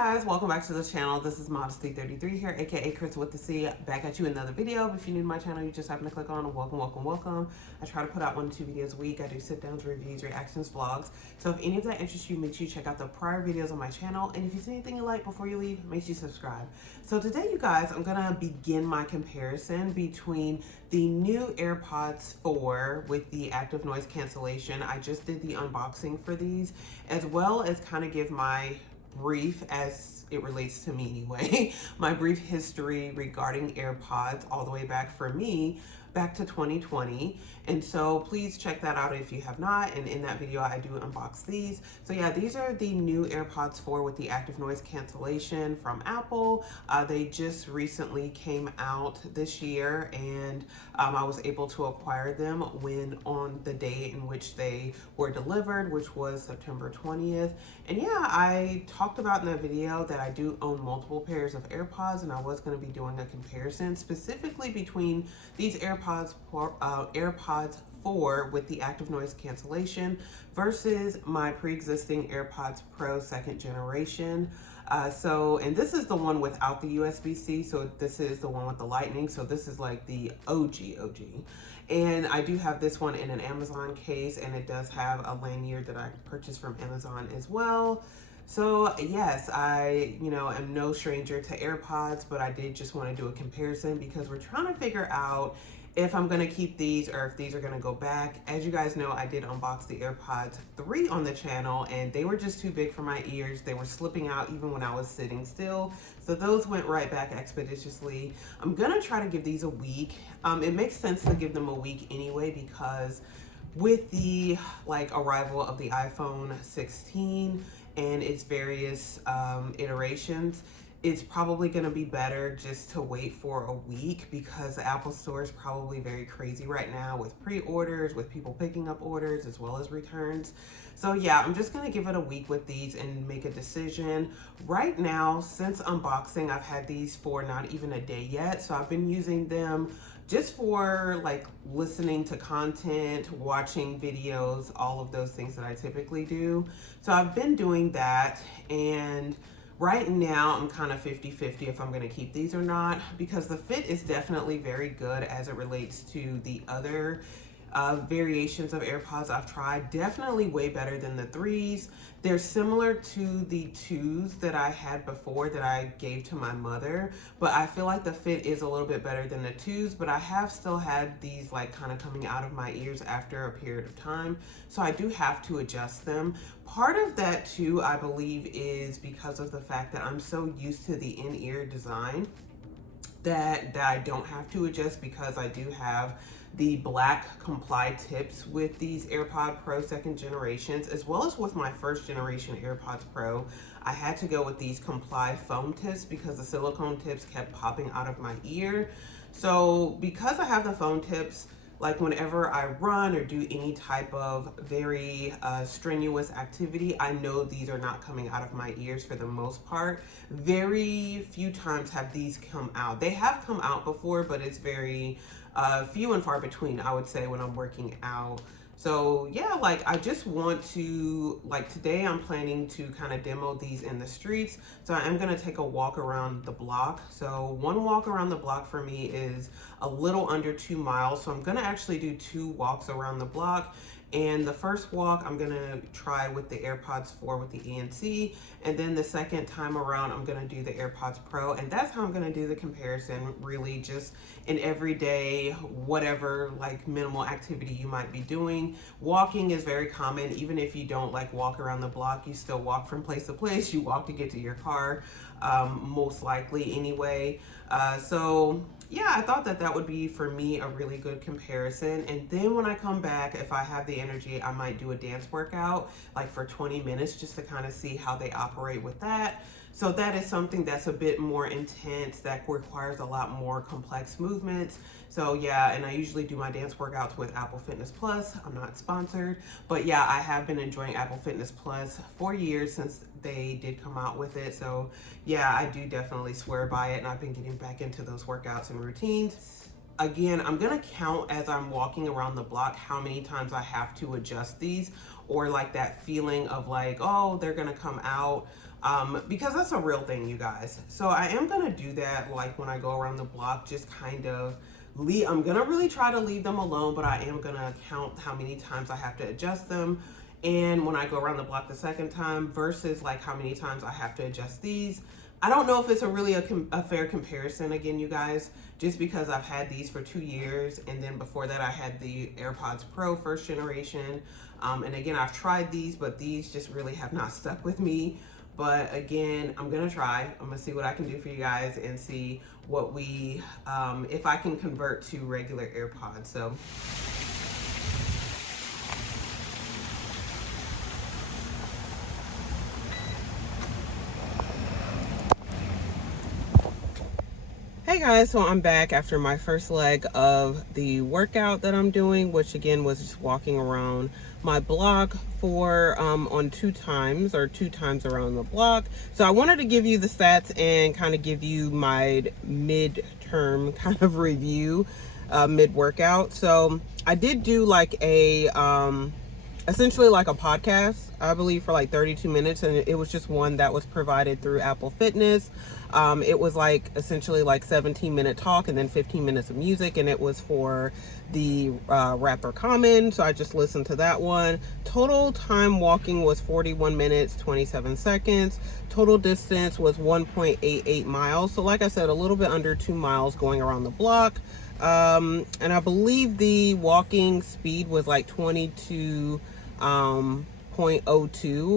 guys, welcome back to the channel. This is Modesty33 here, aka Chris with the C, back at you in another video. If you're new to my channel, you just happen to click on welcome. I try to put out 1 to 2 videos a week. I do sit downs, reviews, reactions, vlogs. So if any of that interests you, make sure you check out the prior videos on my channel. And if you see anything you like before you leave, make sure you subscribe. So today, you guys, I'm gonna begin my comparison between the new AirPods 4 with the active noise cancellation. I just did the unboxing for these, as well as kind of give my brief, as it relates to me anyway, my brief history regarding AirPods all the way back for me back to 2020. And so please check that out if you have not. And in that video, I do unbox these. So yeah, these are the new AirPods 4 with the active noise cancellation from Apple. They just recently came out this year, and I was able to acquire them when on the day in which they were delivered, which was September 20th. And yeah, I talked about in that video that I do own multiple pairs of AirPods, and I was going to be doing a comparison specifically between these AirPods 4 with the active noise cancellation versus my pre-existing AirPods Pro 2nd generation. And this is the one without the USB-C, so this is the one with the lightning, so this is like the OG. And I do have this one in an Amazon case, and it does have a lanyard that I purchased from Amazon as well. So yes, I am no stranger to AirPods, but I did just want to do a comparison because we're trying to figure out if I'm going to keep these or if these are going to go back. As you guys know, I did unbox the AirPods 3 on the channel, and they were just too big for my ears. They were slipping out even when I was sitting still. So those went right back expeditiously. I'm going to try to give these a week. It makes sense to give them a week anyway, because with the arrival of the iPhone 16 and its various iterations, it's probably going to be better just to wait for a week, because the Apple Store is probably very crazy right now with pre-orders, with people picking up orders as well as returns. So yeah, I'm just going to give it a week with these and make a decision. Right now, since unboxing, I've had these for not even a day yet. So I've been using them just for listening to content, watching videos, all of those things that I typically do. So I've been doing that, and right now I'm kind of 50-50 if I'm going to keep these or not, because the fit is definitely very good as it relates to the other variations of AirPods I've tried. Definitely way better than the 3s. They're similar to the 2s that I had before that I gave to my mother, but I feel like the fit is a little bit better than the 2s, but I have still had these kind of coming out of my ears after a period of time, so I do have to adjust them. Part of that too, I believe, is because of the fact that I'm so used to the in-ear design that I don't have to adjust, because I do have the black comply tips with these AirPod Pro 2nd generations, as well as with my 1st generation AirPods Pro. I had to go with these comply foam tips because the silicone tips kept popping out of my ear. So because I have the foam tips, whenever I run or do any type of very strenuous activity, I know these are not coming out of my ears for the most part. Very few times have these come out. They have come out before, but it's very few and far between, I would say, when I'm working out. So yeah, I just want to, today I'm planning to kind of demo these in the streets. So I am going to take a walk around the block. So one walk around the block for me is a little under 2 miles. So I'm going to actually do 2 walks around the block. And the first walk I'm going to try with the AirPods 4 with the ANC, and then the second time around I'm going to do the AirPods Pro, and that's how I'm going to do the comparison, really just in everyday, whatever minimal activity you might be doing. Walking is very common. Even if you don't walk around the block, you still walk from place to place. You walk to get to your car, most likely anyway. So yeah, I thought that would be, for me, a really good comparison. And then when I come back, if I have the energy, I might do a dance workout for 20 minutes just to kind of see how they operate with that. So that is something that's a bit more intense, that requires a lot more complex movements. So yeah, and I usually do my dance workouts with Apple Fitness Plus. I'm not sponsored, but yeah, I have been enjoying Apple Fitness Plus for years since they did come out with it. So yeah, I do definitely swear by it, and I've been getting back into those workouts and routines. Again, I'm gonna count as I'm walking around the block how many times I have to adjust these, or that feeling of oh, they're gonna come out. because that's a real thing, you guys. So I am gonna do that, like when I go around the block, just kind of I'm gonna really try to leave them alone, but I am gonna count how many times I have to adjust them. And when I go around the block the second time versus like how many times I have to adjust these. I don't know if it's a fair comparison, again, you guys, just because I've had these for 2 years, and then before that I had the AirPods Pro first generation. And again, I've tried these, but these just really have not stuck with me. But again, I'm gonna try. I'm gonna see what I can do for you guys and see what if I can convert to regular AirPods. So. Hey guys, so I'm back after my first leg of the workout that I'm doing, which again was just walking around my block for on 2 times around the block. So I wanted to give you the stats and kind of give you my mid-term kind of review mid-workout. So I did do like a essentially like a podcast, I believe, for like 32 minutes, and it was just one that was provided through Apple Fitness. It was like essentially like 17-minute talk and then 15 minutes of music, and it was for the rapper Common. So I just listened to that one. Total time walking was 41 minutes 27 seconds. Total distance was 1.88 miles. So like I said, a little bit under 2 miles going around the block. And I believe the walking speed was like 22.02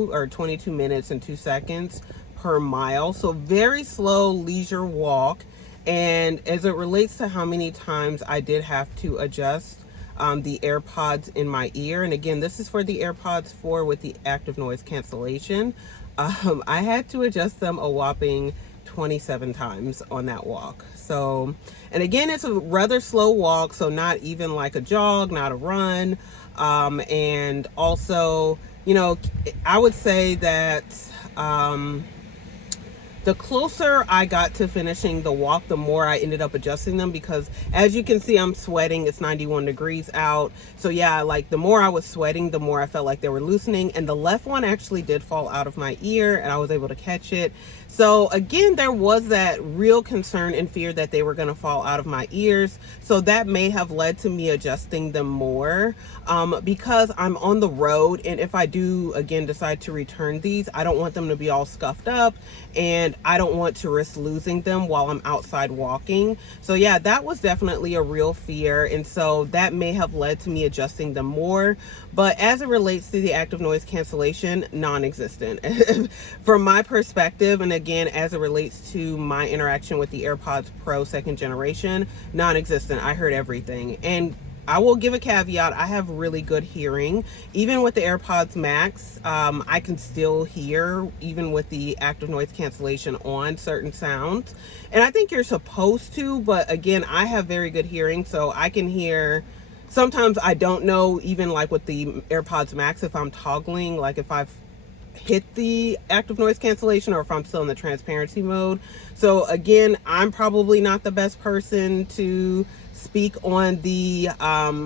or 22 minutes and 2 seconds per mile. So very slow leisure walk. And as it relates to how many times I did have to adjust the AirPods in my ear, and again, this is for the AirPods 4 with the active noise cancellation, I had to adjust them a whopping 27 times on that walk. So, and again, it's a rather slow walk, so not even like a jog, not a run. And also, you know, I would say that the closer I got to finishing the walk, the more I ended up adjusting them, because as you can see, I'm sweating. It's 91 degrees out. So yeah, like the more I was sweating, the more I felt like they were loosening, and the left one actually did fall out of my ear and I was able to catch it. So again, there was that real concern and fear that they were going to fall out of my ears. So that may have led to me adjusting them more, because I'm on the road. And if I do, again, decide to return these, I don't want them to be all scuffed up, and I don't want to risk losing them while I'm outside walking. So yeah, that was definitely a real fear. And so that may have led to me adjusting them more. But as it relates to the active noise cancellation, non-existent from my perspective. And again, as it relates to my interaction with the AirPods Pro 2nd generation, non-existent. I heard everything. And I will give a caveat. I have really good hearing. Even with the AirPods Max, I can still hear, even with the active noise cancellation on, certain sounds. And I think you're supposed to, but again, I have very good hearing, so I can hear. Sometimes I don't know, even like with the AirPods Max, if I'm toggling, like if I've hit the active noise cancellation or if I'm still in the transparency mode. So again, I'm probably not the best person to speak on the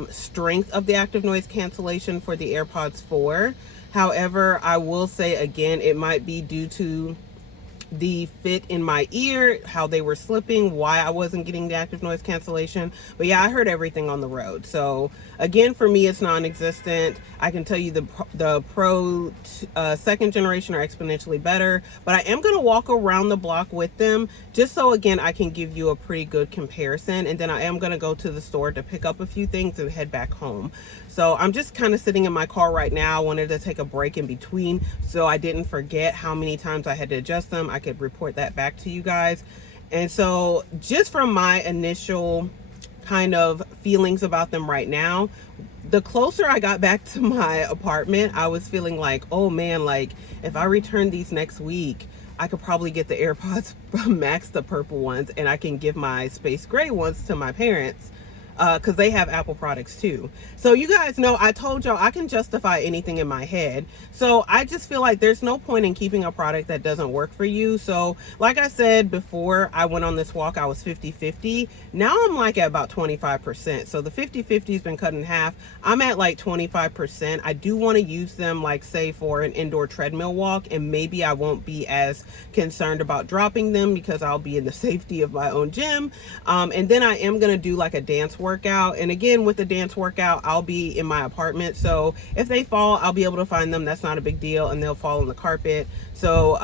strength of the active noise cancellation for the AirPods 4. However, I will say again, it might be due to the fit in my ear, how they were slipping, why I wasn't getting the active noise cancellation. But yeah, I heard everything on the road. So again, for me, it's non-existent. I can tell you the Pro 2nd generation are exponentially better, but I am going to walk around the block with them just so again I can give you a pretty good comparison. And then I am going to go to the store to pick up a few things and head back home. So I'm just kind of sitting in my car right now. I wanted to take a break in between so I didn't forget how many times I had to adjust them. I could report that back to you guys. And so just from my initial kind of feelings about them right now, the closer I got back to my apartment, I was feeling like, oh man, like if I return these next week, I could probably get the AirPods Max, the purple ones, and I can give my space gray ones to my parents. because they have Apple products too. So you guys know, I told y'all I can justify anything in my head. So I just feel like there's no point in keeping a product that doesn't work for you. So like I said before I went on this walk, I was 50-50. Now I'm like at about 25%. So the 50-50 has been cut in half. I'm at like 25%. I do want to use them, like say for an indoor treadmill walk, and maybe I won't be as concerned about dropping them because I'll be in the safety of my own gym. And then I am going to do like a dance workout. And again, with the dance workout, I'll be in my apartment. So if they fall, I'll be able to find them. That's not a big deal. And they'll fall on the carpet. So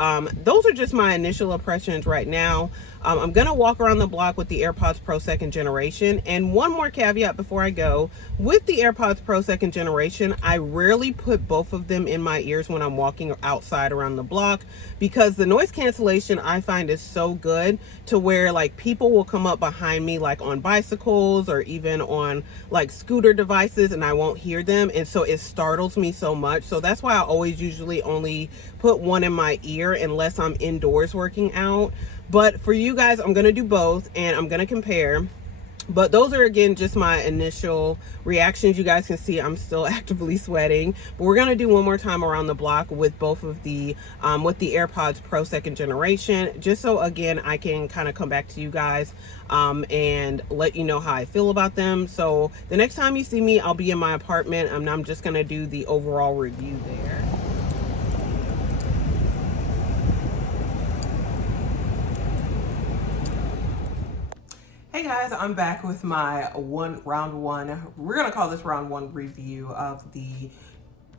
those are just my initial impressions right now. I'm going to walk around the block with the AirPods Pro 2nd generation. And one more caveat before I go. With the AirPods Pro 2nd generation, I rarely put both of them in my ears when I'm walking outside around the block, because the noise cancellation I find is so good to where like people will come up behind me like on bicycles or even on like scooter devices and I won't hear them. And so it startles me so much. So that's why I always usually only put one in my ear unless I'm indoors working out. But for you guys, I'm going to do both and I'm going to compare. But those are, again, just my initial reactions. You guys can see I'm still actively sweating. But we're going to do one more time around the block with both of the, with the AirPods Pro 2nd generation. Just so, again, I can kind of come back to you guys and let you know how I feel about them. So the next time you see me, I'll be in my apartment and I'm just going to do the overall review there. Hey guys, I'm back with my round one. We're gonna call this round one review of the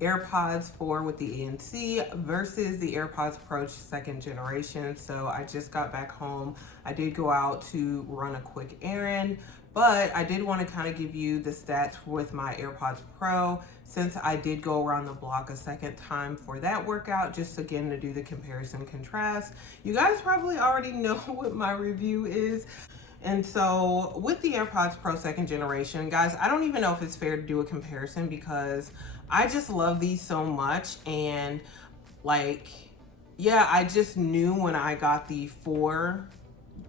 AirPods 4 with the ANC versus the AirPods Pro 2nd generation. So I just got back home. I did go out to run a quick errand, but I did want to kind of give you the stats with my AirPods Pro, since I did go around the block a second time for that workout, just again to do the comparison contrast. You guys probably already know what my review is. And so with the AirPods Pro 2nd generation, guys, I don't even know if it's fair to do a comparison because I just love these so much. And like, yeah, I just knew when I got the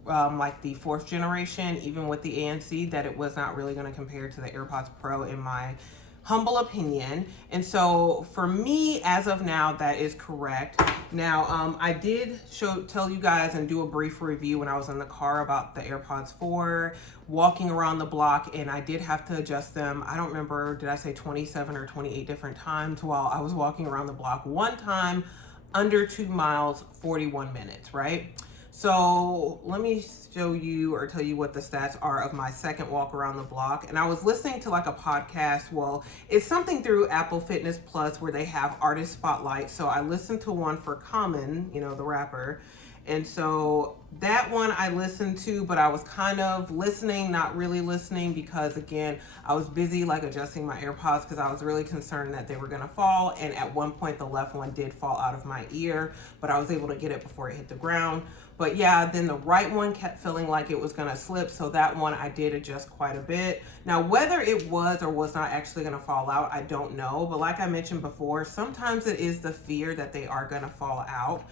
like the 4th generation, even with the ANC, that it was not really going to compare to the AirPods Pro in my humble opinion. And so for me, as of now, that is correct. Now, I did tell you guys and do a brief review when I was in the car about the AirPods 4, walking around the block, and I did have to adjust them. I don't remember, did I say 27 or 28 different times while I was walking around the block? One time, under 2 miles, 41 minutes, right? So let me show you or tell you what the stats are of my second walk around the block. And I was listening to like a podcast. Well, it's something through Apple Fitness Plus where they have artist spotlight. So I listened to one for Common, you know, the rapper. And so that one I listened to, but I was kind of listening, not really listening, because again, I was busy like adjusting my AirPods because I was really concerned that they were gonna fall. And at one point the left one did fall out of my ear, but I was able to get it before it hit the ground. But yeah, then the right one kept feeling like it was gonna slip. So that one I did adjust quite a bit. Now, whether it was or was not actually gonna fall out, I don't know. But like I mentioned before, sometimes it is the fear that they are gonna fall out.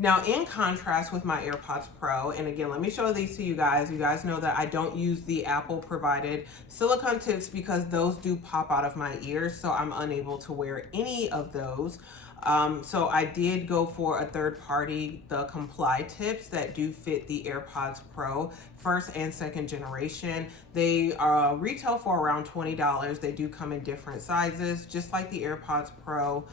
Now, in contrast with my AirPods Pro, and again, let me show these to you guys. You guys know that I don't use the Apple provided silicone tips because those do pop out of my ears, so I'm unable to wear any of those. So I did go for a third party, the Comply tips that do fit the AirPods Pro 1st and 2nd generation. They retail for around $20. They do come in different sizes, just like the AirPods Pro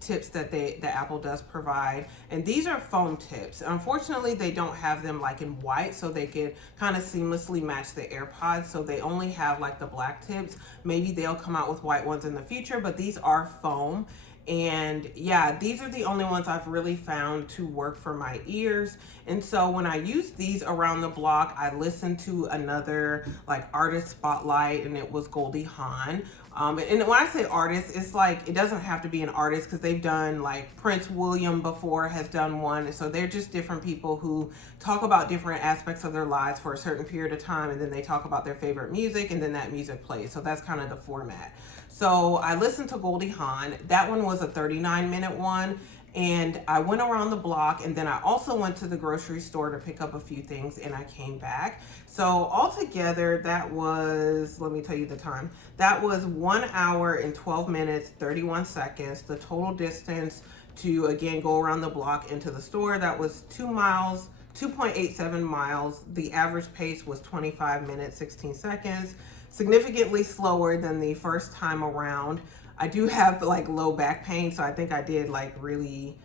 tips that Apple does provide. And these are foam tips. Unfortunately, they don't have them like in white, so they can kind of seamlessly match the AirPods. So they only have like the black tips. Maybe they'll come out with white ones in the future, but these are foam. And yeah, these are the only ones I've really found to work for my ears. And so when I use these around the block, I listened to another like artist spotlight, and it was Goldie Hawn. And when I say artist, it's like, it doesn't have to be an artist because they've done like Prince William before has done one. And so they're just different people who talk about different aspects of their lives for a certain period of time. And then they talk about their favorite music, and then that music plays. So that's kind of the format. So I listened to Goldie Hawn. That one was a 39-minute one. And I went around the block, and then I also went to the grocery store to pick up a few things, and I came back. So altogether, that was, let me tell you the time. That was 1 hour and 12 minutes, 31 seconds. The total distance to, again, go around the block into the store, that was 2 miles, 2.87 miles. The average pace was 25 minutes, 16 seconds, significantly slower than the first time around. I do have like low back pain, so I think I did like really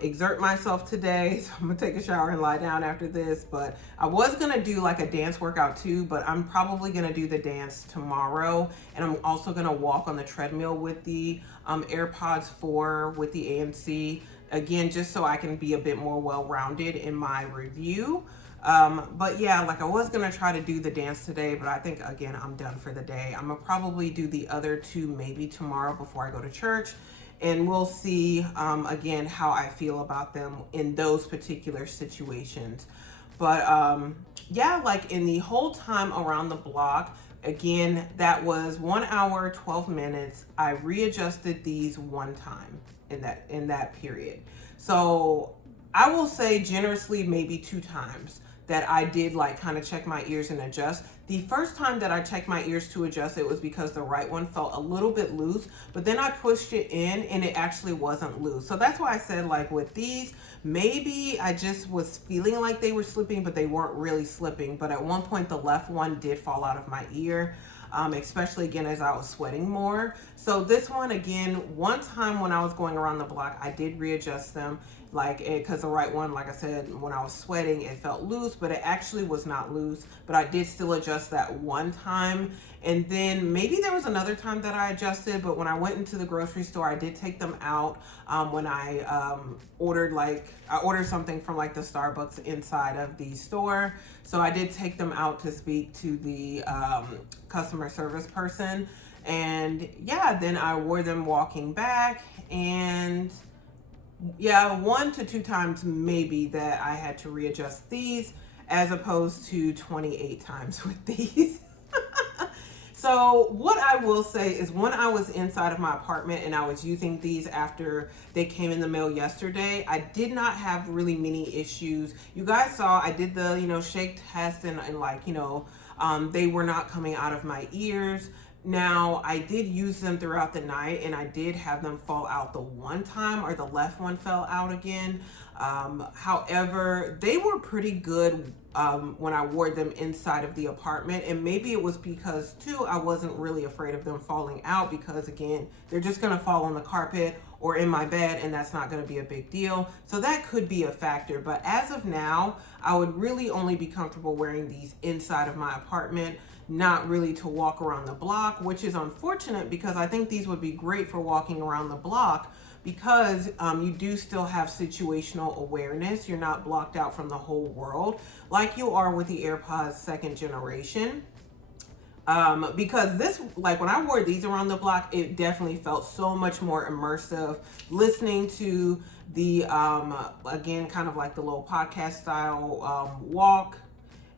exert myself today. So I'm gonna take a shower and lie down after this. But I was gonna do like a dance workout too, but I'm probably gonna do the dance tomorrow. And I'm also gonna walk on the treadmill with the AirPods 4 with the ANC. Again, just so I can be a bit more well-rounded in my review. But yeah, like I was gonna try to do the dance today, but I think again, I'm done for the day. I'm gonna probably do the other two maybe tomorrow before I go to church, and we'll see again how I feel about them in those particular situations. But yeah, like in the whole time around the block, again, that was 1 hour, 12 minutes. I readjusted these one time in that period. So I will say generously maybe 2 times that I did like kind of check my ears and adjust. The first time that I checked my ears to adjust, it was because the right one felt a little bit loose, but then I pushed it in and it actually wasn't loose. So that's why I said like with these, maybe I just was feeling like they were slipping, but they weren't really slipping. But at one point the left one did fall out of my ear. Especially again as I was sweating more. So this one again, one time when I was going around the block, I did readjust them like because the right one, like I said, when I was sweating, it felt loose, but it actually was not loose. But I did still adjust that one time. And then maybe there was another time that I adjusted, but when I went into the grocery store, I did take them out when I ordered something from like the Starbucks inside of the store. So I did take them out to speak to the customer service person. And yeah, then I wore them walking back, and yeah, 1 to 2 times maybe that I had to readjust these as opposed to 28 times with these. So what I will say is when I was inside of my apartment and I was using these after they came in the mail yesterday, I did not have really many issues. You guys saw I did the, shake test and like, they were not coming out of my ears. Now, I did use them throughout the night and I did have them fall out the one time, or the left one fell out again. However, they were pretty good when I wore them inside of the apartment, and maybe it was because too I wasn't really afraid of them falling out, because again, they're just gonna fall on the carpet or in my bed, and that's not gonna be a big deal. So that could be a factor, but as of now, I would really only be comfortable wearing these inside of my apartment, not really to walk around the block, which is unfortunate because I think these would be great for walking around the block, because you do still have situational awareness. You're not blocked out from the whole world like you are with the AirPods second generation. Because this, like when I wore these around the block, it definitely felt so much more immersive listening to the, again, kind of like the little podcast style walk.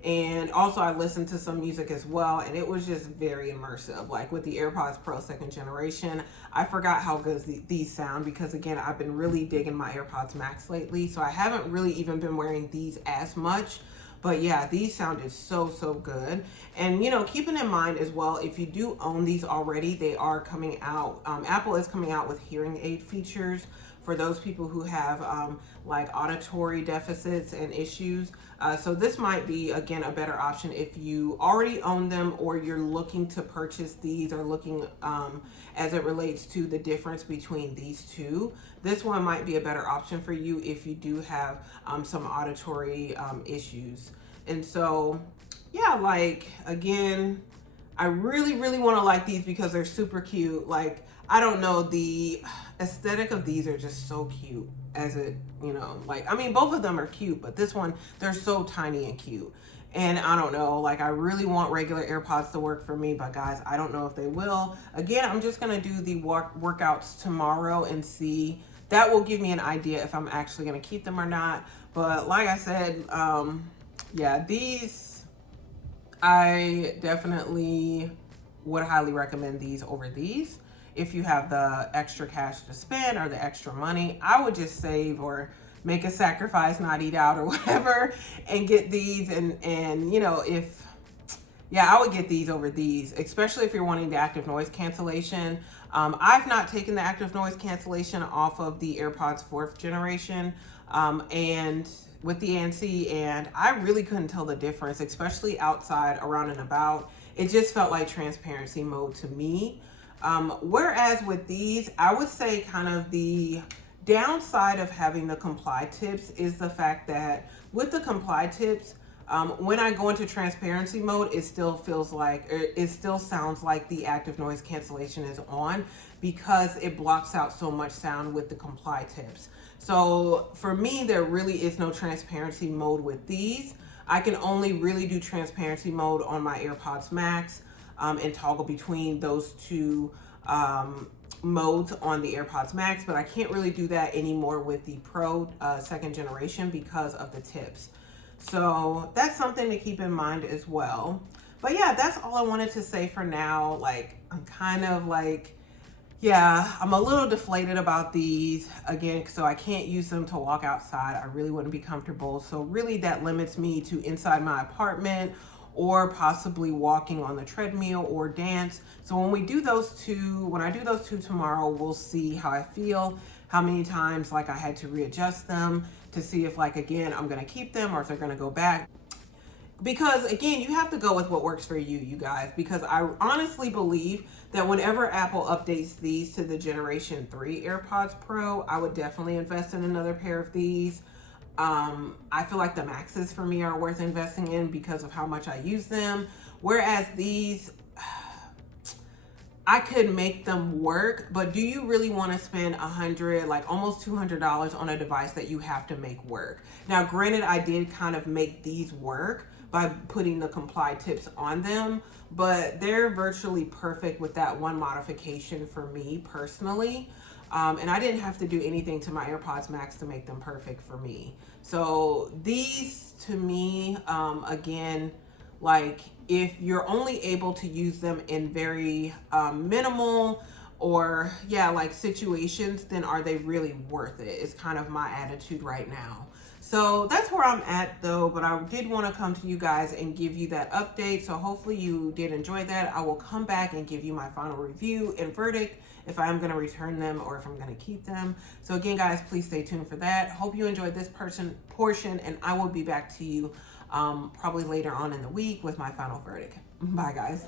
And also I listened to some music as well, and it was just very immersive. Like with the AirPods Pro second generation, I forgot how good these sound, because again, I've been really digging my AirPods Max lately, so I haven't really even been wearing these as much. But yeah, these sounded so good. And keeping in mind as well, if you do own these already, they are coming out, Apple is coming out with hearing aid features for those people who have like auditory deficits and issues. So this might be, again, a better option if you already own them, or you're looking to purchase these, or looking as it relates to the difference between these two. This one might be a better option for you if you do have some auditory issues. And so, yeah, like, again, I really want to like these because they're super cute. Like, I don't know, the aesthetic of these are just so cute. As it, like, I mean, both of them are cute, but this one, they're so tiny and cute. And I don't know, like, I really want regular AirPods to work for me, but guys, I don't know if they will. Again, I'm just going to do the workouts tomorrow and see. That will give me an idea if I'm actually going to keep them or not. But like I said, yeah, these, I definitely would highly recommend these over these. if you have the extra cash to spend or the extra money, I would just save or make a sacrifice, not eat out or whatever, and get these. And you know, if yeah, I would get these over these, especially if you're wanting the active noise cancellation. I've not taken the active noise cancellation off of the AirPods 4th generation and with the ANC, and I really couldn't tell the difference, especially outside, around and about. It just felt like transparency mode to me. Whereas with these, I would say kind of the downside of having the comply tips is the fact that with the comply tips, when I go into transparency mode, it still feels like, it still sounds like the active noise cancellation is on because it blocks out so much sound with the comply tips. So for me, there really is no transparency mode with these. I can only really do transparency mode on my AirPods Max and toggle between those two modes on the AirPods Max, but I can't really do that anymore with the Pro 2nd generation because of the tips. So that's something to keep in mind as well. But yeah, that's all I wanted to say for now. Like, I'm kind of like, yeah, I'm a little deflated about these again, so I can't use them to walk outside. I really wouldn't be comfortable. So really that limits me to inside my apartment or possibly walking on the treadmill or dance. So when I do those two tomorrow, we'll see how I feel, how many times like I had to readjust them to see if like, again, I'm gonna keep them or if they're gonna go back. Because again, you have to go with what works for you, you guys, because I honestly believe that whenever Apple updates these to the Generation 3 AirPods Pro, I would definitely invest in another pair of these. I feel like the Maxes for me are worth investing in because of how much I use them. Whereas these, I could make them work, but do you really want to spend $100, like almost $200 on a device that you have to make work? Now, granted, I did kind of make these work by putting the comply tips on them, but they're virtually perfect with that one modification for me personally. And I didn't have to do anything to my AirPods Max to make them perfect for me. So these to me, again, like if you're only able to use them in very minimal or like situations, then are they really worth it? Is kind of my attitude right now. So that's where I'm at though, but I did want to come to you guys and give you that update. So hopefully you did enjoy that. I will come back and give you my final review and verdict if I am going to return them or if I'm going to keep them. So again, guys, please stay tuned for that. Hope you enjoyed this portion, and I will be back to you probably later on in the week with my final verdict. Bye, guys.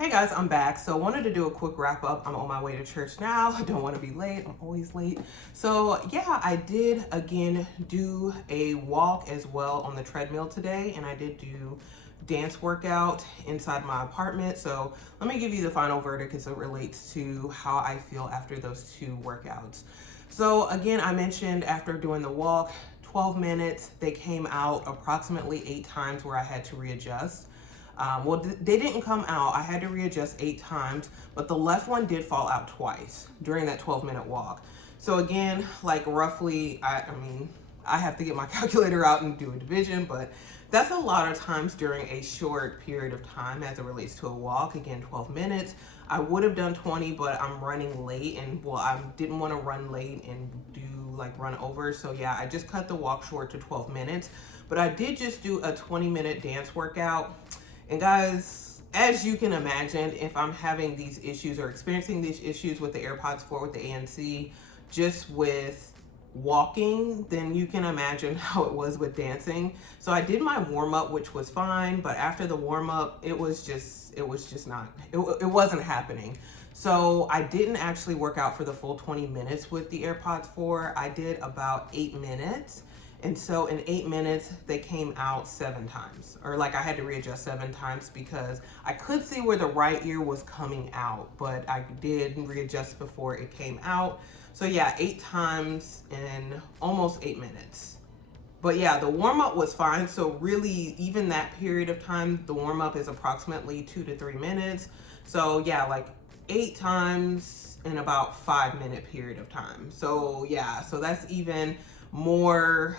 Hey guys, I'm back. So I wanted to do a quick wrap up. I'm on my way to church now. I don't want to be late. I'm always late. So yeah, I did again do a walk as well on the treadmill today, and I did do dance workout inside my apartment. So let me give you the final verdict as it relates to how I feel after those two workouts. So again, I mentioned after doing the walk, 12 minutes, they came out approximately 8 times where I had to readjust. Well, they didn't come out. I had to readjust 8 times, but the left one did fall out twice during that 12-minute walk. So again, like roughly, I mean, I have to get my calculator out and do a division, but that's a lot of times during a short period of time as it relates to a walk. Again, 12 minutes. I would have done 20, but I'm running late, and well, I didn't want to run late and do like run over. So yeah, I just cut the walk short to 12 minutes, but I did just do a 20-minute dance workout. And guys, as you can imagine, if I'm having these issues or experiencing these issues with the AirPods 4 with the ANC, just with walking, then you can imagine how it was with dancing. So I did my warm up, which was fine, but after the warm up, it wasn't happening. So I didn't actually work out for the full 20 minutes with the AirPods 4. I did about 8 minutes. And so in 8 minutes, they came out 7 times, or like I had to readjust 7 times because I could see where the right ear was coming out, but I did readjust before it came out. So yeah, 8 times in almost 8 minutes. But yeah, the warm up was fine. So really, even that period of time, the warm up is approximately 2 to 3 minutes. So yeah, like 8 times in about 5-minute period of time. So yeah, so that's even more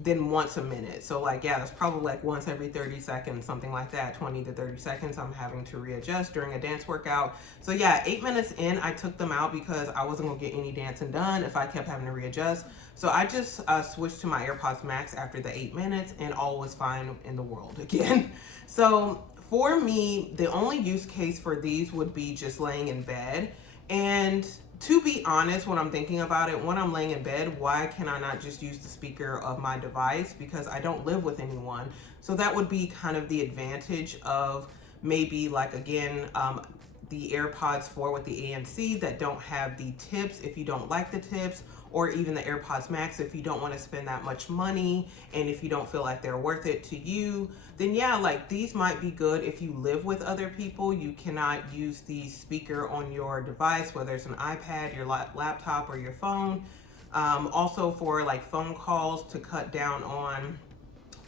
than once a minute. So like, yeah, that's probably like once every 30 seconds, something like that, 20 to 30 seconds. I'm having to readjust during a dance workout. So yeah, 8 minutes in, I took them out because I wasn't gonna get any dancing done if I kept having to readjust. So I just switched to my AirPods Max after the 8 minutes, and all was fine in the world again. So for me, the only use case for these would be just laying in bed. And to be honest, when I'm thinking about it, when I'm laying in bed, why can I not just use the speaker of my device? Because I don't live with anyone. So that would be kind of the advantage of maybe like, again, the AirPods 4 with the ANC that don't have the tips if you don't like the tips, or even the AirPods Max if you don't want to spend that much money and if you don't feel like they're worth it to you. Then yeah, like these might be good if you live with other people. You cannot use the speaker on your device, whether it's an iPad, your laptop, or your phone. Also for like phone calls, to cut down on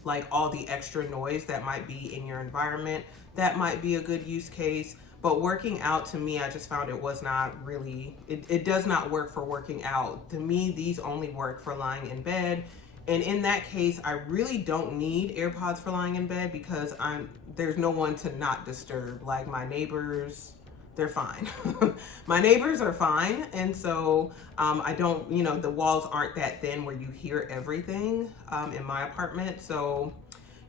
like all the extra noise that might be in your environment, that might be a good use case. But working out, to me, I just found it was not really, it does not work for working out. To me, these only work for lying in bed. And in that case, I really don't need AirPods for lying in bed because there's no one to not disturb. Like my neighbors, they're fine. My neighbors are fine. And so I don't, you know, the walls aren't that thin where you hear everything in my apartment. So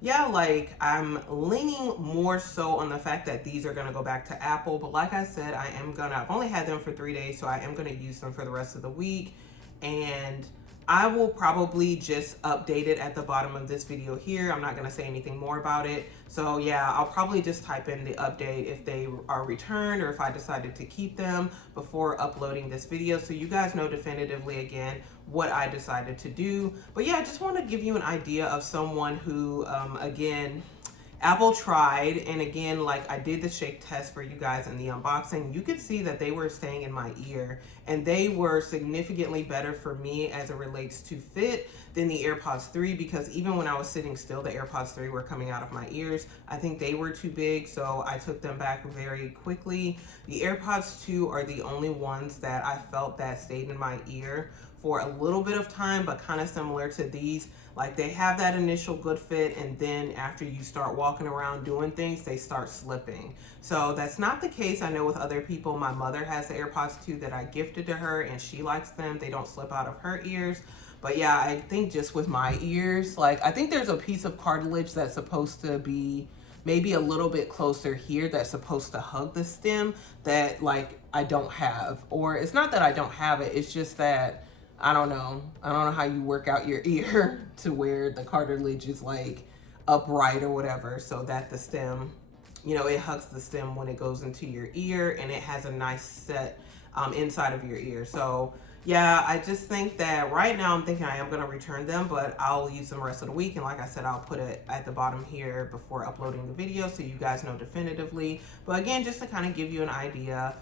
yeah, like I'm leaning more so on the fact that these are gonna go back to Apple. But like I said, I've only had them for 3 days, so I am gonna use them for the rest of the week. And I will probably just update it at the bottom of this video here. I'm not gonna say anything more about it. So yeah, I'll probably just type in the update if they are returned or if I decided to keep them before uploading this video, so you guys know definitively again what I decided to do. But yeah, I just want to give you an idea of someone who, again, Apple tried, and again, like I did the shake test for you guys in the unboxing, you could see that they were staying in my ear, and they were significantly better for me as it relates to fit than the AirPods 3, because even when I was sitting still, the AirPods 3 were coming out of my ears. I think they were too big, so I took them back very quickly. The AirPods 2 are the only ones that I felt that stayed in my ear for a little bit of time, but kind of similar to these. Like they have that initial good fit, and then after you start walking around doing things, they start slipping. So that's not the case, I know, with other people. My mother has the AirPods 2 that I gifted to her, and she likes them. They don't slip out of her ears. But yeah, I think just with my ears, like I think there's a piece of cartilage that's supposed to be maybe a little bit closer here that's supposed to hug the stem that like I don't have. Or it's not that I don't have it, it's just that I don't know how you work out your ear to where the cartilage is like upright or whatever, so that the stem, you know, it hugs the stem when it goes into your ear, and it has a nice set inside of your ear. So yeah, I just think that right now I'm thinking I am going to return them, but I'll use them the rest of the week. And like I said, I'll put it at the bottom here before uploading the video so you guys know definitively. But again, just to kind of give you an idea,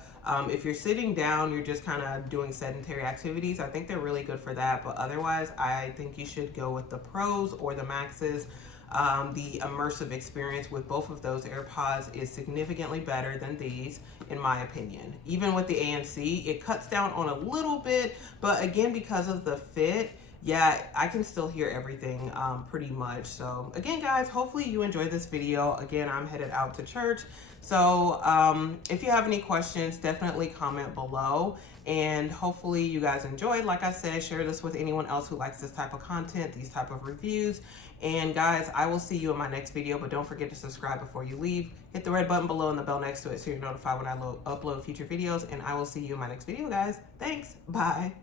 if you're sitting down, you're just kind of doing sedentary activities, I think they're really good for that. But otherwise, I think you should go with the Pros or the Maxes. The immersive experience with both of those AirPods is significantly better than these, in my opinion. Even with the ANC, it cuts down on a little bit, but again, because of the fit, yeah, I can still hear everything pretty much. So again, guys, hopefully you enjoyed this video. Again, I'm headed out to church. So if you have any questions, definitely comment below. And hopefully you guys enjoyed. Like I said, share this with anyone else who likes this type of content, these type of reviews. And guys, I will see you in my next video, but don't forget to subscribe before you leave. Hit the red button below and the bell next to it so you're notified when I upload future videos. And I will see you in my next video, guys. Thanks. Bye.